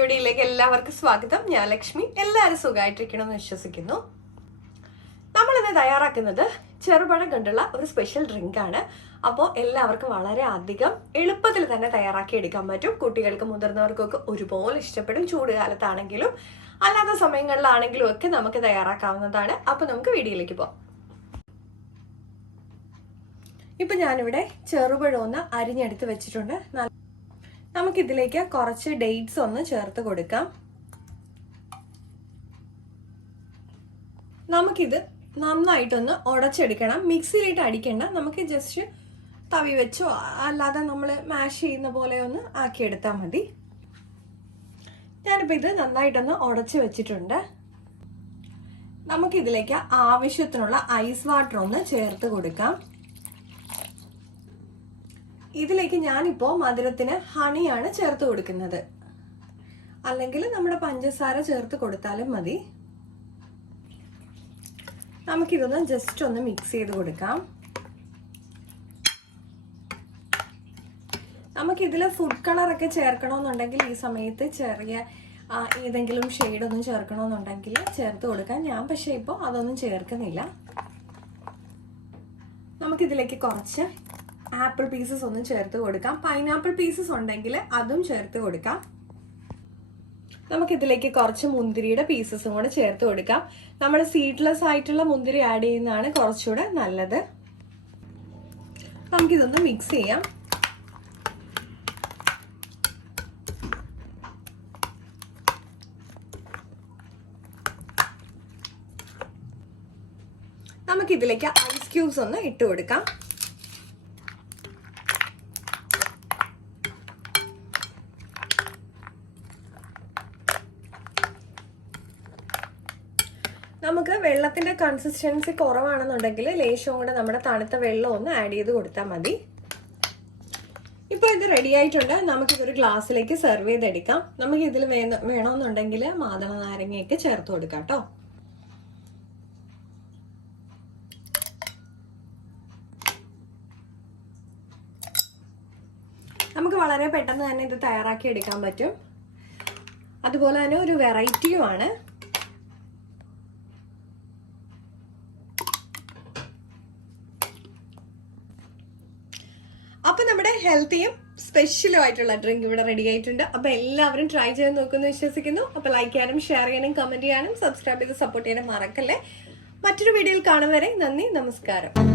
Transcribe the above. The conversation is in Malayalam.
വീഡിയോയിലേക്ക് എല്ലാവർക്കും സ്വാഗതം. ഞാൻ ലക്ഷ്മി. എല്ലാവരും സുഖമായിട്ടിരിക്കണമെന്ന് വിശ്വസിക്കുന്നു. നമ്മളിന്ന് തയ്യാറാക്കുന്നത് ചെറുപഴം കൊണ്ടുള്ള ഒരു സ്പെഷ്യൽ ഡ്രിങ്ക് ആണ്. അപ്പോൾ എല്ലാവർക്കും വളരെ അധികം എളുപ്പത്തിൽ തന്നെ തയ്യാറാക്കി എടുക്കാൻ പറ്റും. കുട്ടികൾക്ക് മുതിർന്നവർക്കൊക്കെ ഒരുപോലെ ഇഷ്ടപ്പെടും. ചൂട് കാലത്താണെങ്കിലും അല്ലാത്ത സമയങ്ങളിലാണെങ്കിലും ഒക്കെ നമുക്ക് തയ്യാറാക്കാവുന്നതാണ്. അപ്പോൾ നമുക്ക് വീഡിയോയിലേക്ക് പോകാം. ഇപ്പൊ ഞാനിവിടെ ചെറുപഴം ഒന്ന് അരിഞ്ഞെടുത്ത് വെച്ചിട്ടുണ്ട്. നമുക്കിതിലേക്ക് കുറച്ച് ഡേറ്റ്സ് ഒന്ന് ചേർത്ത് കൊടുക്കാം. നമുക്കിത് നന്നായിട്ടൊന്ന് ഉടച്ചെടുക്കണം. മിക്സിയിലിട്ട് അടിക്കണ്ട, നമുക്ക് ജസ്റ്റ് തവി വെച്ചോ അല്ലാതെ നമ്മൾ മാഷ് ചെയ്യുന്ന പോലെ ഒന്ന് ആക്കിയെടുത്താൽ മതി. ഞാനിപ്പോൾ ഇത് നന്നായിട്ടൊന്ന് ഉടച്ച് വെച്ചിട്ടുണ്ട്. നമുക്കിതിലേക്ക് ആവശ്യത്തിനുള്ള ഐസ് വാട്ടർ ഒന്ന് ചേർത്ത് കൊടുക്കാം. ഇതിലേക്ക് ഞാനിപ്പോൾ മധുരത്തിന് ഹണിയാണ് ചേർത്ത് കൊടുക്കുന്നത്, അല്ലെങ്കിൽ നമ്മുടെ പഞ്ചസാര ചേർത്ത് കൊടുത്താലും മതി. നമുക്കിതൊന്ന് ജസ്റ്റ് ഒന്ന് മിക്സ് ചെയ്ത് കൊടുക്കാം. നമുക്കിതിൽ ഫുഡ് കളറൊക്കെ ചേർക്കണമെന്നുണ്ടെങ്കിൽ ഈ സമയത്ത് ചെറിയ ഏതെങ്കിലും ഷെയ്ഡൊന്നും ചേർക്കണമെന്നുണ്ടെങ്കിൽ ചേർത്ത് കൊടുക്കാം. ഞാൻ പക്ഷേ ഇപ്പോൾ അതൊന്നും ചേർക്കുന്നില്ല. നമുക്കിതിലേക്ക് കുറച്ച് ആപ്പിൾ പീസസ് ഒന്നും ചേർത്ത് കൊടുക്കാം. പൈനാപ്പിൾ പീസസ് ഉണ്ടെങ്കിൽ അതും ചേർത്ത് കൊടുക്കാം. നമുക്കിതിലേക്ക് കുറച്ച് മുന്തിരിയുടെ പീസസും കൂടെ ചേർത്ത് കൊടുക്കാം. നമ്മൾ സീഡ്ലെസ് ആയിട്ടുള്ള മുന്തിരി ആഡ് ചെയ്യുന്നതാണ് കുറച്ചുകൂടെ നല്ലത്. നമുക്കിതൊന്ന് മിക്സ് ചെയ്യാം. നമുക്കിതിലേക്ക് ഐസ് ക്യൂബ്സ് ഒന്ന് ഇട്ട് കൊടുക്കാം. നമുക്ക് വെള്ളത്തിന്റെ കൺസിസ്റ്റൻസി കുറവാണെന്നുണ്ടെങ്കിൽ ലേശവും കൂടെ നമ്മുടെ തണുത്ത വെള്ളം ഒന്ന് ആഡ് ചെയ്ത് കൊടുത്താൽ മതി. ഇപ്പോൾ ഇത് റെഡി ആയിട്ടുണ്ട്. നമുക്കിതൊരു ഗ്ലാസ്സിലേക്ക് സെർവ് ചെയ്തെടുക്കാം. നമുക്ക് ഇതിൽ വേണമെന്നുണ്ടെങ്കിൽ മാതള നാരങ്ങയൊക്കെ ചേർത്ത് കൊടുക്കാം കേട്ടോ. നമുക്ക് വളരെ പെട്ടെന്ന് തന്നെ ഇത് തയ്യാറാക്കി എടുക്കാൻ പറ്റും. അതുപോലെ തന്നെ ഒരു വെറൈറ്റിയുമാണ്. അപ്പൊ നമ്മുടെ ഹെൽത്തിയും സ്പെഷ്യലും ആയിട്ടുള്ള ഡ്രിങ്ക് ഇവിടെ റെഡി ആയിട്ടുണ്ട്. അപ്പൊ എല്ലാവരും ട്രൈ ചെയ്ത് നോക്കുമെന്ന് വിശ്വസിക്കുന്നു. അപ്പൊ ലൈക്ക് ചെയ്യാനും ഷെയർ ചെയ്യാനും കമന്റ് ചെയ്യാനും സബ്സ്ക്രൈബ് ചെയ്ത് സപ്പോർട്ട് ചെയ്യാനും മറക്കല്ലേ. മറ്റൊരു വീഡിയോയിൽ കാണും വരെ നന്ദി, നമസ്കാരം.